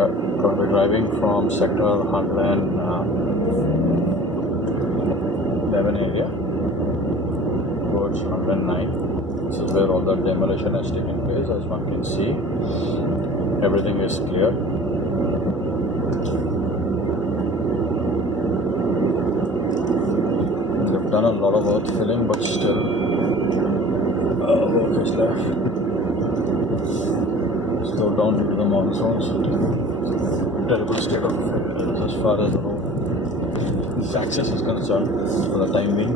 are going to be driving from sector 111 area towards 109. This is where all the demolition is taking place. As one can see, everything is clear. They've done a lot of earth filling, but still work is left. Slowed down due to the monsoons. Terrible state of affairs as far as the road access is concerned for the time being.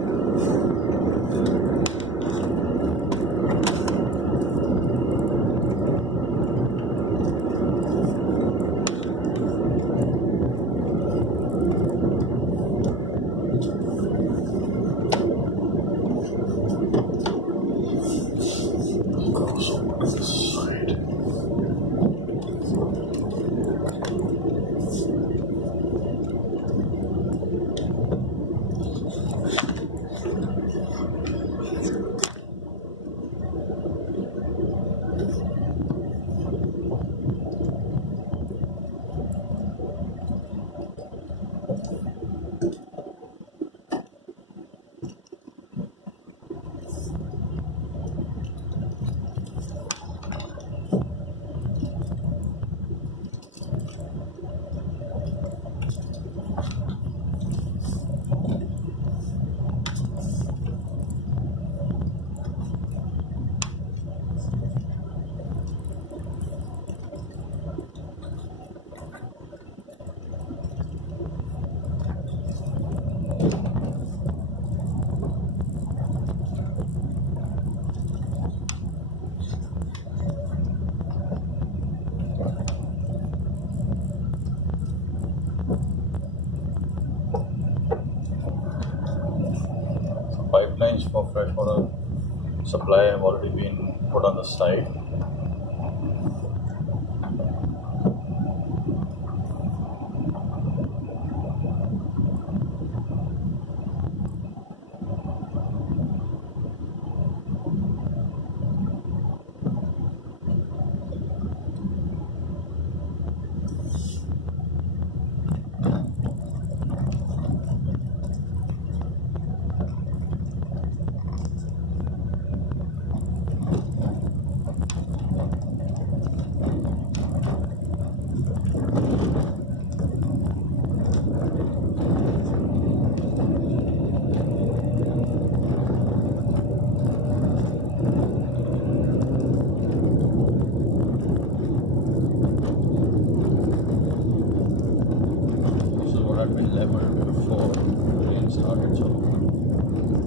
Pipelines for freshwater supply have already been put on the side. Been leveled before the rain started, so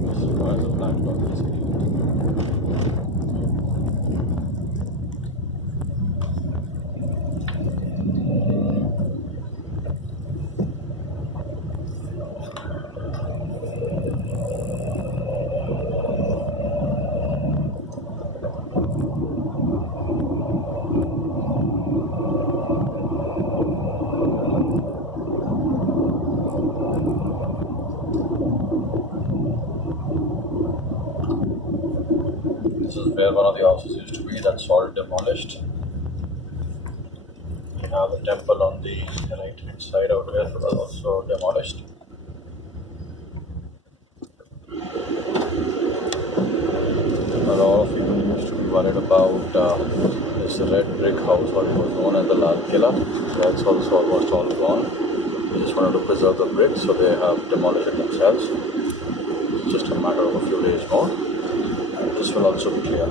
this is why the plant got basically. This is where one of the houses used to be, that's all demolished. We have the temple on the right hand side out there, that was also demolished. A lot of people used to be worried about this red brick house, what was known as the Lal Killa. That's also almost all gone. They just wanted to preserve the brick, so they have demolished it themselves. Just a matter of a few days more. This will also be clear.